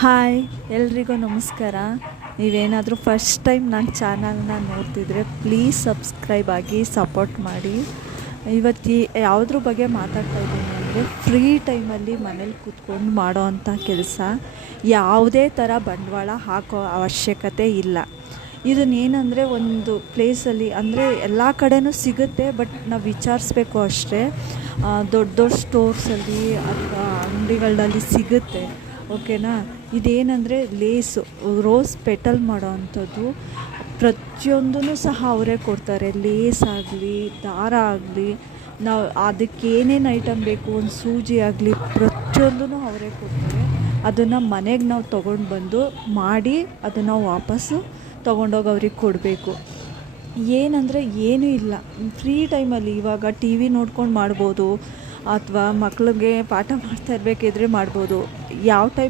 Hi ಎಲ್ರಿಗೂ ನಮಸ್ಕಾರ. ನೀವೇನಾದರೂ ಫಸ್ಟ್ ಟೈಮ್ ನನ್ನ ಚಾನಲ್ನ ನೋಡ್ತಿದ್ರೆ ಪ್ಲೀಸ್ ಸಬ್ಸ್ಕ್ರೈಬ್ ಆಗಿ ಸಪೋರ್ಟ್ ಮಾಡಿ. ಇವತ್ತು ಯಾವುದ್ರ ಬಗ್ಗೆ ಮಾತಾಡ್ತಾ ಇದ್ದೀನಿ ಅಂದರೆ ಫ್ರೀ ಟೈಮಲ್ಲಿ ಮನೇಲಿ ಕೂತ್ಕೊಂಡು ಮಾಡೋ ಅಂಥ ಕೆಲಸ. ಯಾವುದೇ ಥರ ಬಂಡವಾಳ ಹಾಕೋ ಅವಶ್ಯಕತೆ ಇಲ್ಲ. ಇದನ್ನೇನೆಂದರೆ ಒಂದು ಪ್ಲೇಸಲ್ಲಿ ಅಂದರೆ ಎಲ್ಲ ಕಡೆಯೂ ಸಿಗುತ್ತೆ, ಬಟ್ ನಾವು ವಿಚಾರಿಸ್ಬೇಕು ಅಷ್ಟೇ. ದೊಡ್ಡ ದೊಡ್ಡ ಸ್ಟೋರ್ಸಲ್ಲಿ ಅಥವಾ ಅಂಗಡಿಗಳಲ್ಲಿ ಸಿಗುತ್ತೆ, ಓಕೆನಾ. ಇದೇನೆಂದರೆ ಲೇಸು, ರೋಸ್ ಪೆಟಲ್ ಮಾಡೋ ಅಂಥದ್ದು ಪ್ರತಿಯೊಂದೂ ಸಹ ಅವರೇ ಕೊಡ್ತಾರೆ. ಲೇಸ್ ಆಗಲಿ, ದಾರ ಆಗಲಿ, ನಾವು ಅದಕ್ಕೆ ಏನೇನು ಐಟಮ್ ಬೇಕು, ಒಂದು ಸೂಜಿ ಆಗಲಿ, ಪ್ರತಿಯೊಂದೂ ಅವರೇ ಕೊಡ್ತಾರೆ. ಅದನ್ನು ಮನೆಗೆ ನಾವು ತೊಗೊಂಡು ಬಂದು ಮಾಡಿ ಅದನ್ನು ವಾಪಸ್ಸು ತೊಗೊಂಡೋಗಿ ಅವ್ರಿಗೆ ಕೊಡಬೇಕು. ಏನಂದರೆ ಏನೂ ಇಲ್ಲ, ಫ್ರೀ ಟೈಮಲ್ಲಿ ಇವಾಗ ಟಿ ವಿ ನೋಡ್ಕೊಂಡು ಮಾಡ್ಬೋದು, ಅಥವಾ ಮಕ್ಳಿಗೆ ಪಾಠ ಮಾಡ್ತಾ ಇರಬೇಕಿದ್ರೆ ಮಾಡ್ಬೋದು. ಯಾವ ಟೈಮ್